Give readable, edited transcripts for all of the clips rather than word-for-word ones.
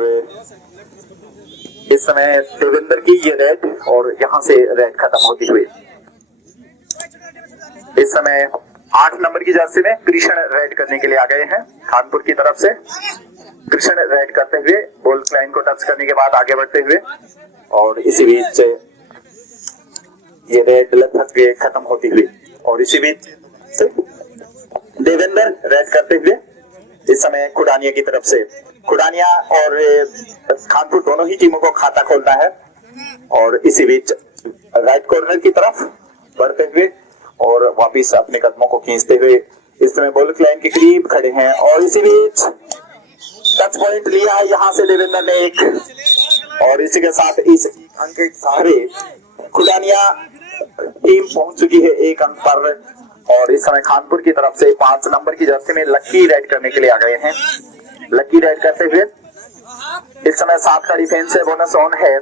और इस समय देवेंद्र की ये रेड और यहाँ से रेड खत्म होती हुई इस समय 8 नंबर की जर्सी में कृष्ण रेड करने के लिए आ गए हैं कानपुर की तरफ से। कृष्ण रेड करते हुए बॉल लाइन को टच करने के बाद आगे बढ़ते हुए और इसी बीच ये रेड लगभग खत्म होती हुई और इसी बीच देवेंद्र रेड करते हुए इस समय खुडानिया की तरफ से। खुडानिया और कानपुर दोनों ही टीमों को खाता खोलना है और इसी बीच राइट कॉर्नर की तरफ बढ़ते हुए और वापिस अपने कदमों को खींचते हुए इस समय बॉल लाइन के करीब खड़े हैं और इसी बीच टच पॉइंट लिया है यहाँ से देवेंद्र ने एक और इसी के साथ इस अंक के सहारे खुडानिया टीम पहुंच चुकी है 1 अंक पर और इस समय कानपुर की तरफ से 5 नंबर की जर्सी में लक्की रेड करने के लिए आ गए हैं। लक्की रेड करते हुए इस समय 7 का डिफेंस है, बोनस ऑन है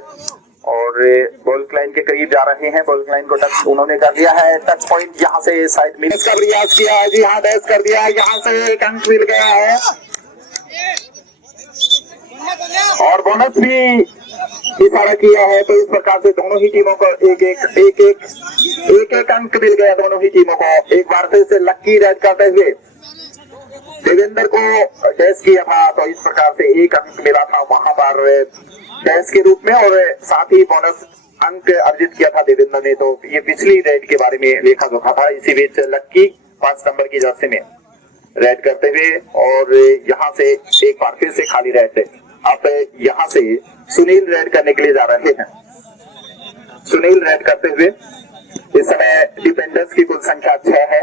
और बॉल लाइन के करीब जा रहे हैं। बॉल लाइन को टच उन्होंने कर दिया है, टच पॉइंट यहाँ से साइड में का प्रयास किया है जी हाँ, डैश कर दिया है, यहाँ से 1 अंक मिल गया है और बोनस भी इशारा किया है। तो इस प्रकार से दोनों ही टीमों को एक अंक मिल गया दोनों ही टीमों को। एक बार फिर से लक्की रेड करते हुए देवेंद्र को डैश किया था तो इस प्रकार से 1 अंक मिला था वहां पर डैश के रूप में और साथ ही बोनस अंक अर्जित किया था देवेंद्र ने। तो ये पिछली रेड के बारे में लेखा जोखा था। इसी बीच लक्की 5 नंबर की जर्सी में रेड करते हुए और यहाँ से एक बार फिर से खाली रेड है। अब यहाँ से सुनील रेड करने के लिए जा रहे हैं। सुनील रेड करते हुए इस समय डिफेंडर्स की कुल संख्या 6 है।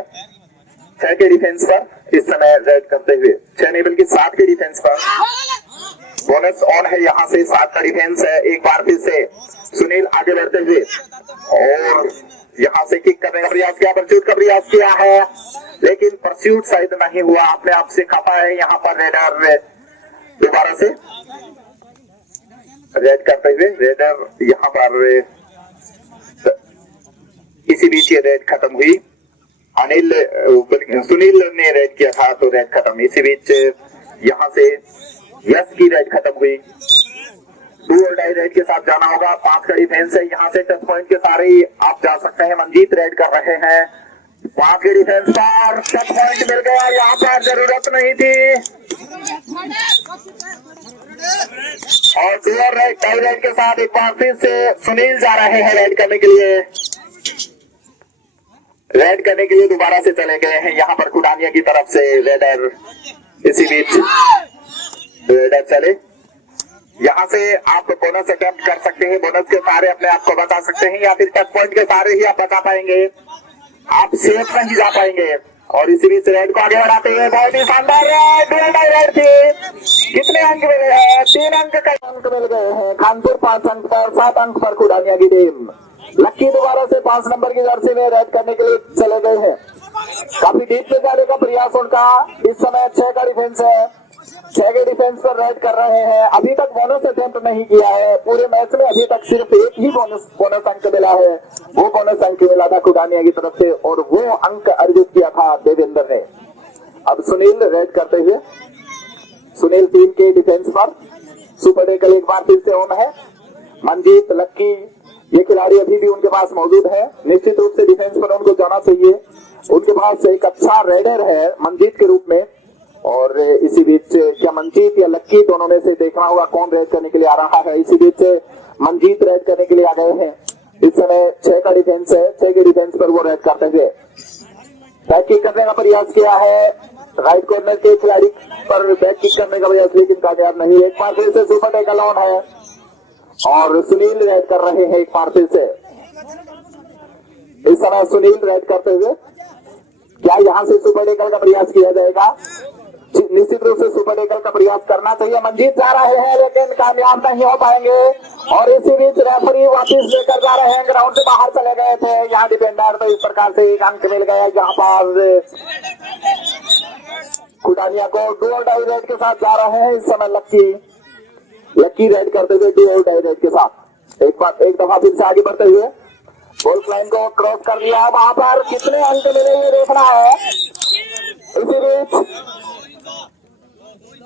6 के डिफेंस पर इस समय रेड करते हुए 6 नहीं बल्कि 7 के डिफेंस पर बोनस ऑन है। यहाँ से 7 का डिफेंस है। एक बार फिर से सुनील आगे बढ़ते हुए और यहाँ से किक करने का प्रयास किया, परस्यूट का प्रयास किया है लेकिन परस्यूट शायद नहीं हुआ। अपने आप से खाता है यहाँ पर रेडर दोबारा से रेड करते हुए रेडर यहाँ पर इसी बीच ये रेड खत्म हुई। अनिल सुनील ने रेड किया था तो रेड खत्म। इसी बीच यहाँ से यश की रेड खत्म हुई। 2 और डाई रेड के साथ जाना होगा। 5 का डिफेंस है। यहाँ से टच पॉइंट के सारे ही आप जा सकते हैं। मंजीत रेड कर रहे हैं। 5 के डिफेंस पर टच पॉइंट मिल गया। यहाँ पर जरूरत नहीं थी और 2 और डाई रेड के साथ एक बार फिर से सुनील जा रहे हैं रेड करने के लिए। रेड करने के लिए दोबारा से चले गए हैं यहाँ पर खुडानिया की तरफ से रेडर। इसी बीच रेडर चले। यहाँ से आप बोनस अटेम्प्ट कर सकते हैं। बोनस के सारे अपने आप को बचा सकते हैं या फिर टच पॉइंट के सारे ही आप बचा पाएंगे। आप सेफ नहीं जा पाएंगे और इसी बीच रेड को आगे बढ़ाते हुए बहुत ही शानदार रेड थी। कितने अंक मिले हैं? 3 अंक का अंक मिल गए हैं। कानपुर 5 अंक पर 7 अंक पर खुडानिया की टीम। लक्की दोबारा से 5 नंबर की जर्सी में रेड करने के लिए चले गए हैं। काफी डीप में जाने का प्रयास उनका। इस समय 6 का डिफेंस है। 6 के डिफेंस पर रेड कर रहे हैं। अभी तक बोनस अटेम्प्ट नहीं किया है। पूरे मैच में अभी तक सिर्फ एक ही बोनस अंक मिला है। वो बोनस अंक मिला था खुडानिया की तरफ से और वो अंक अर्जित किया था देवेंद्र ने। अब सुनील रेड करते हुए सुनील 3 के डिफेंस पर। सुपर डेकल एक बार फिर से ऑन है। मंजीत लक्की ये खिलाड़ी अभी भी उनके पास मौजूद है। निश्चित रूप से डिफेंस पर उनको जाना चाहिए। उनके पास एक अच्छा रेडर है मंजीत के रूप में और इसी बीच क्या मंजीत या लक्की दोनों में से देखना होगा कौन रेड करने के लिए आ रहा है। इसी बीच मंजीत रेड करने के लिए आ गए हैं। इस समय 6 का डिफेंस है। 6 के डिफेंस पर वो रेड करते हुए बैक किक करने का प्रयास किया है। राइट कॉर्नर के खिलाड़ी पर बैक किक करने का प्रयास लेकिन कामयाब नहीं। एक बार फिर से सुपर टेकल ऑन है और सुनील रेड कर रहे हैं एक बार फिर से। इस समय सुनील रेड करते हुए क्या यहाँ से सुपर टेकल का प्रयास किया जाएगा? निश्चित रूप से सुपर टेकल का प्रयास करना चाहिए। मंजीत जा रहे हैं लेकिन कामयाब नहीं हो पाएंगे और इसी बीच रेफरी वापस लेकर जा रहे हैं। ग्राउंड से बाहर चले गए थे यहाँ डिफेंडर। तो इस प्रकार से 1 अंक मिल गया। यहाँ पर खुडानिया को 2 और डाई रेड के साथ जा रहे हैं। इस समय लक्की रेड करते हुए 2 और डाई रेड के साथ एक दफा फिर से आगे बढ़ते हुए बॉल लाइन को क्रॉस कर दिया। वहां पर कितने अंक मिले ये देखना है। इसी बीच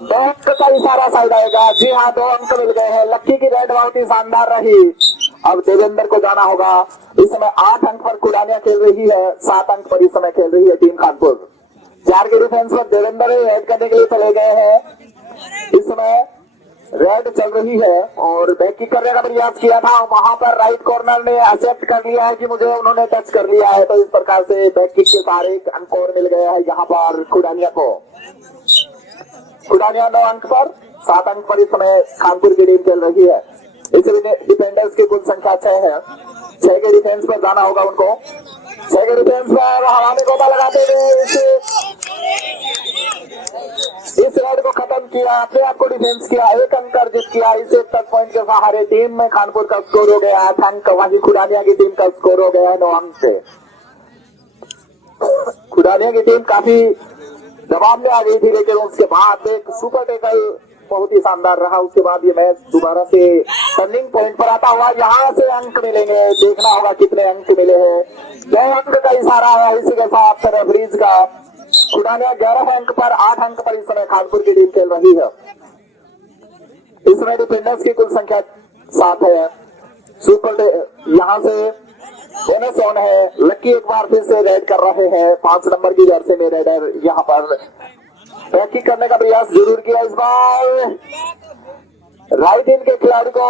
2 अंक का इशारा साइड आएगा। जी हाँ, 2 अंक मिल गए हैं। लक्की की रेड बहुत ही शानदार रही। अब देवेंद्र को जाना होगा। इस समय 8 अंक पर खुडानिया खेल रही है, 7 अंक पर इस समय खेल रही है टीम कानपुर। 4 के डिफेंस पर देवेंद्र रेड करने के लिए चले गए हैं। इस समय रेड चल रही है और बैक किक करने का प्रयास किया था, वहां पर राइट कॉर्नर ने एक्सेप्ट कर लिया है कि मुझे उन्होंने टच कर लिया है, तो इस प्रकार से बैक किक के सहारे एक अंक और मिल गया है यहाँ पर खुडानिया को। खुडानिया 9 अंक पर, 7 अंक पर इस समय कानपुर की टीम खेल रही है। इसलिए डिफेंडर्स की कुल संख्या 6 है। 6 के डिफेंस पर जाना होगा उनको। 6 के डिफेंस पर हवा में गोता लगाते हुए इस रेड को खत्म किया, अपने आप को डिफेंस किया, 1 अंक अर्जित किया। इस एक टच पॉइंट के सहारे टीम में कानपुर का स्कोर हो गया 8 अंक, वहीं खुडानिया की टीम का स्कोर हो गया है 9 अंक से। खुडानिया की टीम काफी दबाव में आ गई थी, लेकिन उसके बाद एक सुपर टैकल बहुत ही शानदार रहा। उसके बाद ये मैच दोबारा से टर्निंग पॉइंट पर आता हुआ, यहाँ से अंक मिलेंगे, देखना होगा कितने अंक मिले हैं। 2 अंक का इशारा है इसी के साथ रेफरीज का। खुडानिया 11 अंक पर, 8 अंक पर इस समय कानपुर की टीम खेल रही है। इस समय डिफेंडर्स की कुल संख्या 7 है। सुपर यहाँ से बोनस ऑन है। लक्की एक बार फिर से रेड कर रहे हैं, 5 नंबर की जर्सी में रेडर यहाँ पर बैक किक करने का प्रयास जरूर किया। इस बार राइट इन के खिलाड़ी को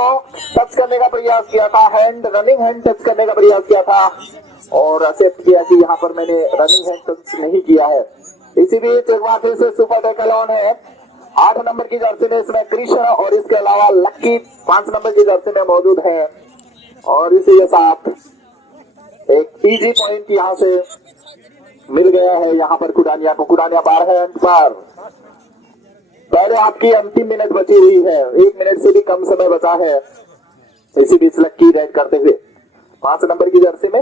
टच करने का प्रयास किया था, हैंड रनिंग हैंड टच करने का प्रयास किया था और एक्सेप्ट किया कि यहाँ पर मैंने रनिंग हैंड टच नहीं किया है। इसी बीच एक बार फिर से सुपर टैकल ऑन है। 8 नंबर की जर्सी में इसमें कृष्ण और इसके अलावा लक्की 5 नंबर की जर्सी में मौजूद है और इसी के साथ एक इजी पॉइंट यहाँ से मिल गया है यहाँ पर खुडानिया को। खुडानिया 12 अंक पर, पहले आपकी अंतिम मिनट बची हुई है, 1 मिनट से भी कम समय बचा है। इसी बीच लक्की रेड करते हुए 5 नंबर की जर्सी में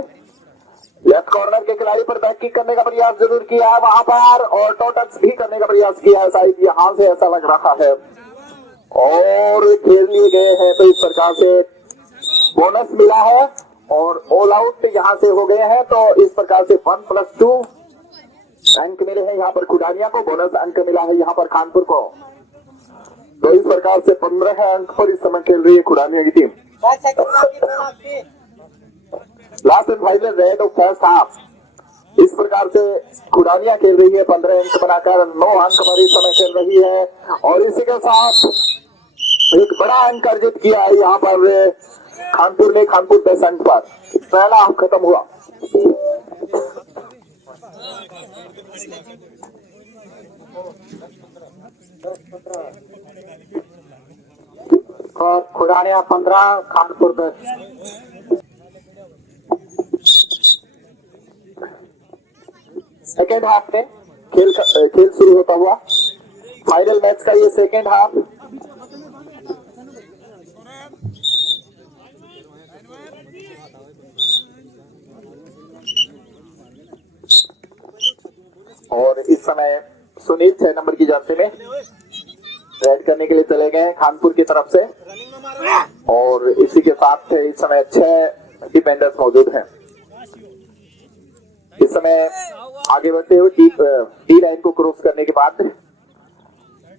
लेफ्ट कॉर्नर के खिलाड़ी पर बैक किक करने का प्रयास जरूर किया है वहां पर और टो टच भी करने का प्रयास किया है, शायद यहाँ से ऐसा लग रहा है और खेल लिए गए हैं। तो इस प्रकार से बोनस मिला है और ऑल आउट यहाँ से हो गए हैं। तो इस प्रकार से 1+2 अंक मिले हैं यहाँ पर खुडानिया को, बोनस अंक मिला है यहाँ पर कानपुर को। तो इस प्रकार से 15 अंक पर इस समय खेल रही है खुडानिया की team. Last and final rid of first half. इस प्रकार से खुडानिया खेल रही है 15 अंक बनाकर, 9 अंक पर इस समय खेल रही है और इसी के साथ एक बड़ा अंक अर्जित किया है यहाँ पर कानपुर ने। कानपुर 10 अंक पर पहला हाफ खत्म हुआ। और खुडानिया 15, कानपुर 10। सेकेंड हाफ में खेल शुरू होता हुआ फाइनल मैच का ये सेकेंड हाफ। और इस समय सुनील 6 नंबर की जर्सी में रेड करने के लिए चले गए हैं कानपुर की तरफ से और इसी के साथ इस समय 6 डिफेंडर्स मौजूद हैं। इस समय आगे बढ़ते हुए डी लाइन को क्रॉस करने के बाद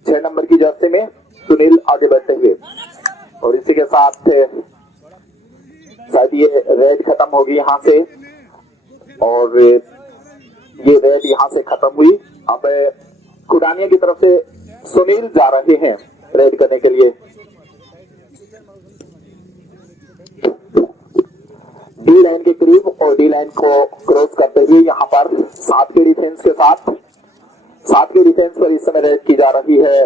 6 नंबर की जर्सी में सुनील आगे बढ़ते हुए और इसी के साथ शायद ये रेड खत्म होगी यहाँ से और ये रेड यहाँ से खत्म हुई। अब खुडानिया की तरफ से सुनील जा रहे हैं रेड करने के लिए। डी लाइन के करीब और डी लाइन को क्रॉस करते हुए यहाँ पर 7 के डिफेंस के साथ 7 के डिफेंस पर इस समय रेड की जा रही है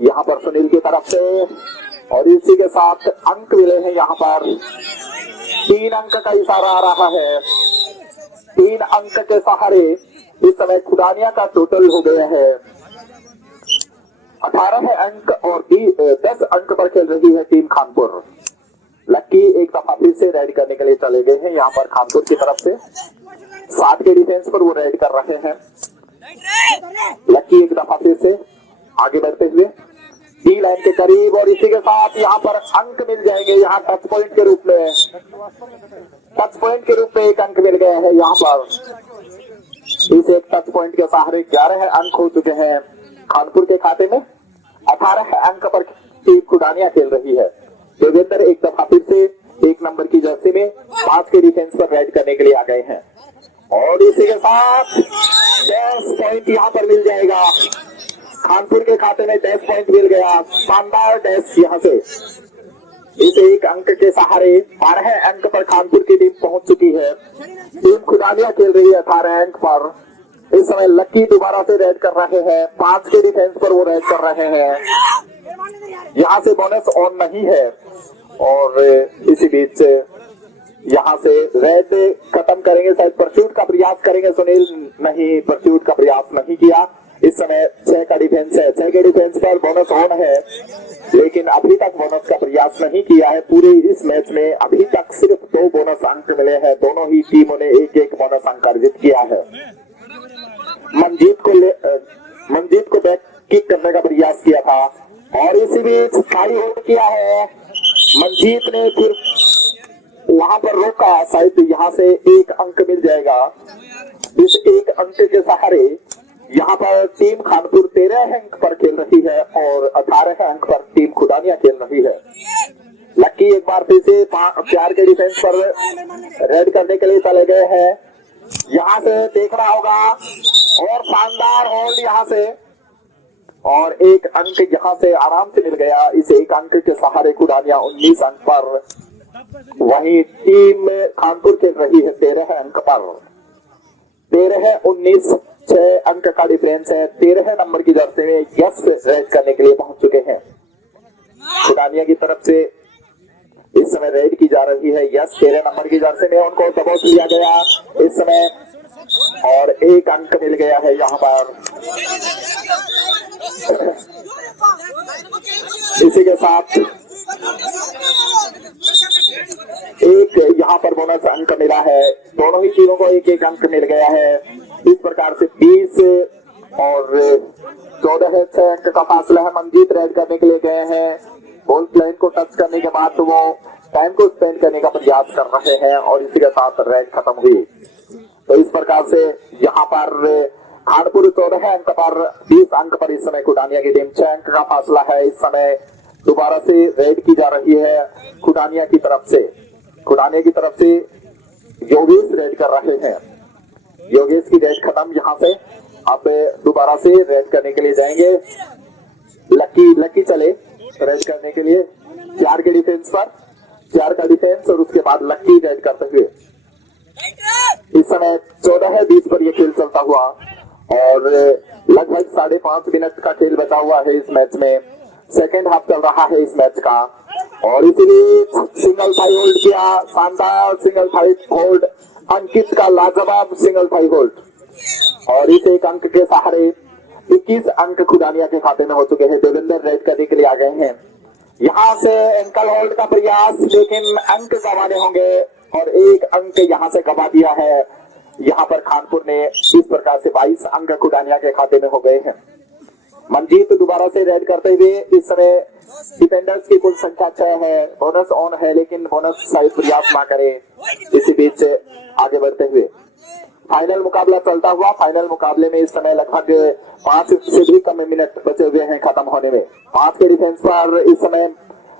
यहाँ पर सुनील की तरफ से और इसी के साथ अंक मिले हैं यहाँ पर। 3 अंक का इशारा आ रहा है। 3 अंक के सहारे इस समय खुडानिया का टोटल हो गया है 18 अंक और 10 अंक पर खेल रही है टीम कानपुर। लक्की एक दफा फिर से रेड करने के लिए चले गए हैं यहाँ पर कानपुर की तरफ से। 7 के डिफेंस पर वो रेड कर रहे हैं। लक्की एक दफा फिर से आगे बढ़ते हुए डी लाइन के करीब और इसी के साथ यहाँ पर अंक मिल जाएंगे। यहाँ टच पॉइंट के रूप में एक अंक मिल गया है यहाँ पर। इस एक टच पॉइंट के सहारे 11 अंक हो चुके हैं कानपुर के खाते में 18 अंक पर टीम खुडानिया खेल रही है। देवेंद्र एक दफा फिर से 1 नंबर की जर्सी में 5 के डिफेंस पर रेड करने के लिए आ गए हैं और इसी के साथ 10 पॉइंट यहाँ पर मिल जाएगा। खानपुर के खाते में 10 पॉइंट मिल गया। शानदार डैश यहाँ से इस 1 अंक के सहारे 12 अंक पर खानपुर की टीम पहुंच चुकी है। टीम खुडानिया खेल रही है 18 अंक पर। इस समय लक्की दोबारा से रेड कर रहे हैं। 5 के डिफेंस पर वो रेड कर रहे हैं। यहाँ से बोनस ऑन नहीं है और इसी बीच यहाँ से रेड खत्म करेंगे, शायद परस्यूट का प्रयास करेंगे सुनील। नहीं, परस्यूट का प्रयास नहीं किया। इस समय 6 का डिफेंस है। 6 के डिफेंस पर बोनस ऑन है लेकिन अभी तक बोनस का प्रयास नहीं किया है। पूरे इस मैच में अभी तक सिर्फ 2 बोनस अंक मिले हैं। दोनों ही टीमों ने 1-1 बोनस अंक अर्जित किया है। मंजीत को बैक किक करने का प्रयास किया था और इसी बीच खाली होल्ड किया है। मंजीत ने फिर वहां पर रोका, शायद यहाँ से 1 अंक मिल जाएगा। इस 1 अंक के सहारे यहाँ पर टीम खानपुर 13 अंक पर खेल रही है और 18 अंक पर टीम खुडानिया खेल रही है। लक्की एक बार फिर से 4 के डिफेंस पर रेड करने के लिए चले गए हैं। यहाँ से देखना होगा और शानदार होल्ड यहाँ से और 1 अंक यहाँ से आराम से मिल गया। इस 1 अंक के सहारे खुडानिया 19 अंक पर, वहीं टीम खानपुर खेल रही है 13 अंक पर। 13-19 6 अंक का डिफरेंस है। 13 नंबर की जर्सी में यस रेड करने के लिए पहुंच चुके हैं। खुडानिया की तरफ से इस समय रेड की जा रही है। यस 13 नंबर की जर्सी में उनको दबोच लिया गया इस समय और 1 अंक मिल गया है यहाँ पर। इसी के साथ एक यहाँ पर बोनस अंक मिला है। दोनों ही टीमों को 1-1 अंक मिल गया है। इस प्रकार से 20 और 14 है। 6 अंक का फासला है। मंजीत रेड करने के लिए गए हैं। बॉल प्लेन को टच करने के बाद तो वो टाइम को स्पेंड करने का प्रयास कर रहे हैं और इसी के साथ रेड खत्म हुई। तो इस प्रकार से यहाँ पर खानपुर 14 अंक पर 20 अंक पर इस समय खुडानिया की टीम 6 अंक का फासला है। इस समय दोबारा से रेड की जा रही है खुडानिया की तरफ से। खुडानिया की तरफ से योगेश रेड कर रहे हैं। योगेश की रेड खत्म। यहाँ से अब दोबारा से रेड करने के लिए जाएंगे। लक्की चले रेड करने के लिए 4 के डिफेंस पर। 4 का डिफेंस और उसके बाद लक्की रेड करते हुए इस समय 14-20 पर यह खेल चलता हुआ और लगभग 5.5 मिनट का खेल बचा हुआ है इस मैच में। सेकेंड हाफ चल रहा है इस मैच का और इसीलिए सिंगल थाई होल्ड किया। शानदार सिंगल थाई होल्ड, अंकित का लाजवाब सिंगल थाई होल्ड और इस 1 अंक के सहारे 21 अंक खुडानिया के खाते में हो चुके हैं। देवेंद्र रेड करने के लिए आ गए हैं। यहाँ से एंकल होल्ड का प्रयास लेकिन अंक गंवाने होंगे और 1 अंक यहाँ से गंवा दिया है। यहाँ पर खानपुर ने इस प्रकार से 22 अंक खुडानिया के खाते में हो गए हैं। मंजीत दोबारा से रेड करते हुए इस समय डिफेंडर्स की कुल संख्या 6 है। बोनस ऑन है लेकिन बोनस शायद प्रयास ना करे। इसी बीच आगे बढ़ते हुए फाइनल मुकाबला चलता हुआ। फाइनल मुकाबले में इस समय लगभग 5 से भी कम मिनट बचे हुए हैं खत्म होने में। 5 के डिफेंस पर इस समय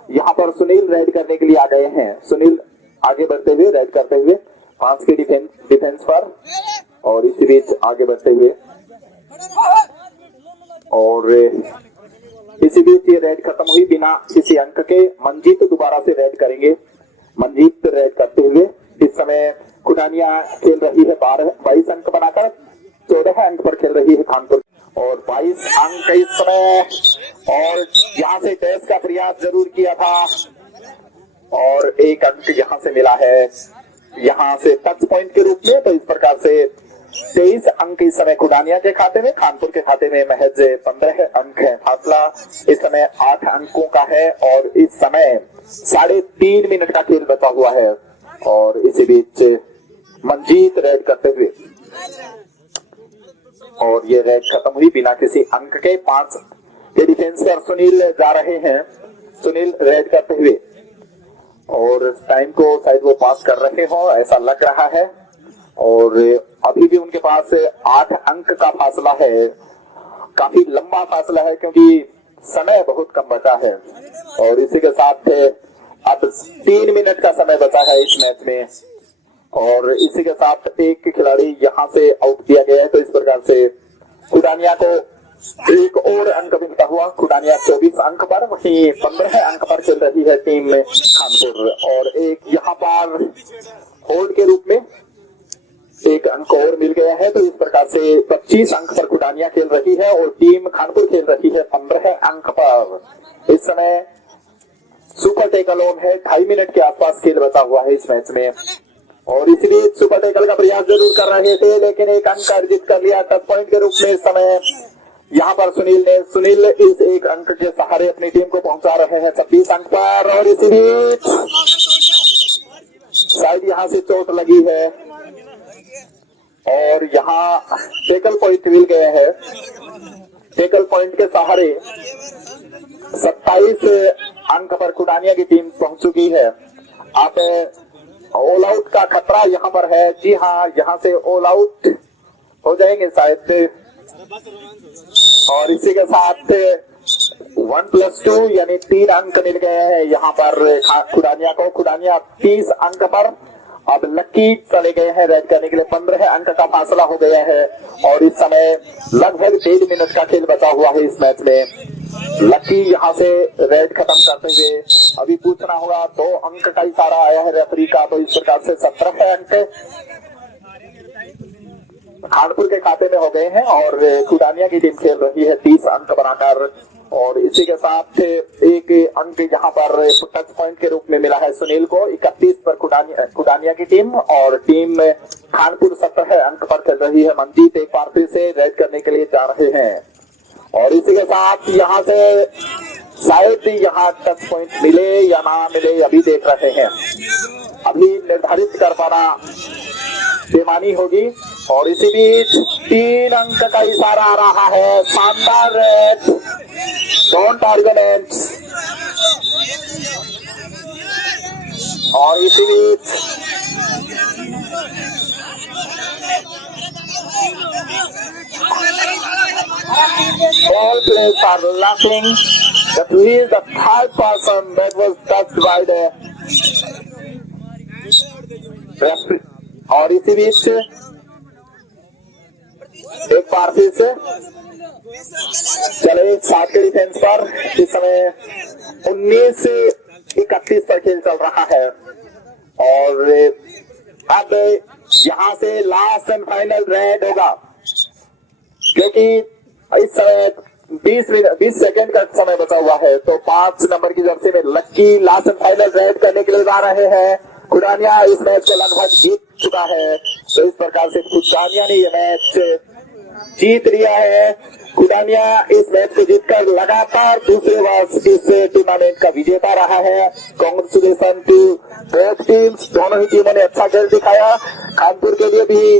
यहाँ पर सुनील रेड करने के लिए आ गए हैं। सुनील आगे बढ़ते हुए रेड करते हुए 5 के डिफेंस पर और इसी बीच आगे बढ़ते हुए और इसी बीच ये रेड खत्म हुई बिना किसी अंक के। मंजीत दोबारा से रेड करेंगे। मंजीत रेड करते हुए इस समय खुडानिया खेल रही है 22 अंक बनाकर 14 अंक पर खेल रही है खानपुर और 22 अंक इस समय और यहाँ से टेस्ट का प्रयास जरूर किया था और 1 अंक यहाँ से मिला है यहाँ से टच पॉइंट के रूप में। तो इस प्रकार से 23 अंक इस समय खुडानिया के खाते में। खानपुर के खाते में महज 15 अंक है। फासला इस समय 8 अंकों का है और इस समय 3.5 मिनट का खेल बचा हुआ है और इसी बीच मंजीत रेड करते हुए और ये रेड खत्म हुई बिना किसी अंक के। 5 के डिफेंस पर सुनील जा रहे हैं। सुनील रेड करते हुए और टाइम को शायद वो पास कर रहे हो ऐसा लग रहा है और अभी भी उनके पास 8 अंक का फासला है। काफी लंबा फासला है क्योंकि समय बहुत कम बचा है और इसी के साथ अब 3 मिनट का समय बचा है इस मैच में और इसी के साथ एक खिलाड़ी यहां से आउट किया गया है। तो इस प्रकार से खुडानिया को एक और अंक मिलता हुआ खुडानिया 24 अंक पर, वहीं 15 अंक पर चल रही है टीम में खानपुर और एक यहाँ पर होल्ड के रूप में एक अंक और मिल गया है। तो इस प्रकार से 25 अंक पर खुडानिया खेल रही है और टीम खानपुर खेल रही है 15 अंक पर। इस समय सुपर टेकल ऑन है, 2.5 मिनट के आसपास खेल बचा हुआ है इस मैच में और इसलिए सुपर टेकल का प्रयास जरूर कर रहे थे लेकिन एक अंक अर्जित कर लिया टच पॉइंट के रूप में। इस समय यहाँ पर सुनील इस एक अंक के सहारे अपनी टीम को पहुंचा रहे हैं 26 अंक पर और इसी बीच शायद यहाँ से चोट लगी है और यहाँ टेकल पॉइंट मिल गए हैं। टेकल पॉइंट के सहारे 27 अंक पर खुडानिया की टीम पहुंच चुकी है। अब ऑल आउट का खतरा यहाँ पर है। जी हाँ, यहाँ से ऑल आउट हो जाएंगे शायद और इसी के साथ 1+2 यानी 3 अंक मिल गए हैं यहाँ पर खुडानिया को। खुडानिया 30 अंक पर, अब लक्की चले गए हैं रेड करने के लिए, 15 अंक का फासला हो गया है और इस समय लगभग 1.5 मिनट का खेल बचा हुआ है इस मैच में। लक्की यहाँ से रेड खत्म करते हुए अभी पूछना होगा, 2 अंक का इशारा आया है रेफरी का। तो इस प्रकार से 17 अंक खानपुर के खाते में हो गए हैं और खुडानिया की टीम खेल रही है 30 अंक बनाकर और इसी के साथ एक अंक यहाँ पर टच पॉइंट के रूप में मिला है सुनील को। 31 पर खुडानिया की टीम और टीम खानपुर 17 अंक पर खेल रही है। मनजीत एक बार फिर से रेड करने के लिए जा रहे हैं और इसी के साथ यहाँ से शायद यहाँ टच पॉइंट मिले या ना मिले अभी देख रहे हैं। अभी निर्धारित कर पाना बेमानी होगी और इसी बीच 3 अंक का इशारा आ रहा है। शानदार रेड, डोंट आर्गुमेंट और इसी बीच all players are laughing that he is the 3rd person that was touched by the referee और इसी बीच एक बार फिर से चले 7 के डिफेंस पर। इस समय 19 से 31 पर खेल चल रहा है और अब यहाँ से लास्ट एंड फाइनल रेड होगा क्योंकि इस समय 20 सेकेंड का समय बचा हुआ है। तो 5 नंबर की जर्सी में लक्की लास्ट एंड फाइनल रेड करने के लिए जा रहे हैं। खुडानिया इस मैच को लगभग जीत चुका है। तो इस प्रकार से खुडानिया ने यह मैच जीत लिया है। खुडानिया इस मैच को जीतकर लगातार दूसरे वर्ष इस टूर्नामेंट का विजेता रहा है। कांग्रेचुलेशन टू बोथ टीम्स, दोनों ही टीमों ने अच्छा खेल दिखाया। खानपुर के लिए भी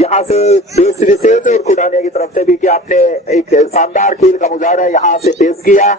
यहाँ से बेस्ट विशेष और खुडानिया की तरफ से भी कि आपने एक शानदार खेल का मुजाहरा यहाँ से पेश किया।